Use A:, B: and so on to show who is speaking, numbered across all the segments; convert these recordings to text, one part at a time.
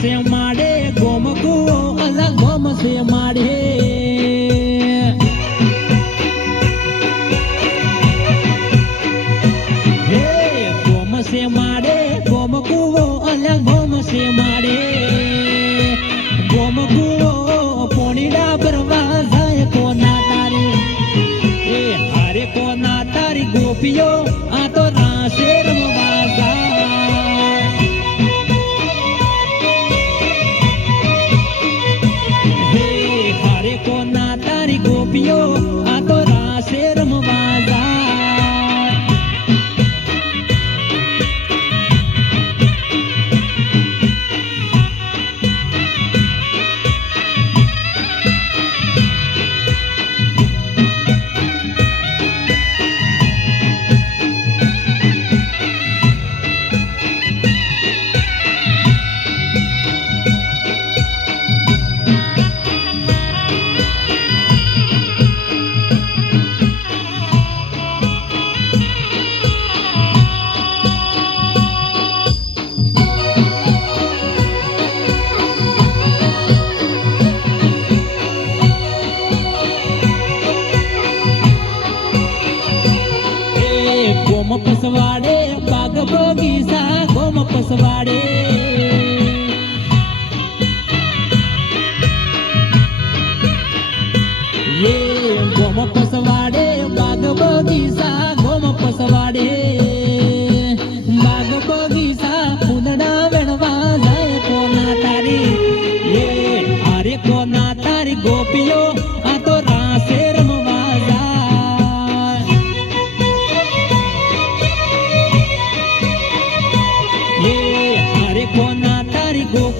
A: से मारे गोम को अला गोम से मारे गोम से मारे गोम को अला गोम से मारे गोम को પોણીડા ભરવા જાય કોના તારી એ હારે કોના ગોમ પસવાડે બાગ બગીચા ગોમ પસવાડે એ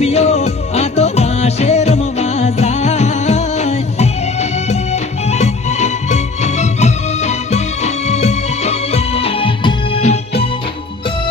A: એ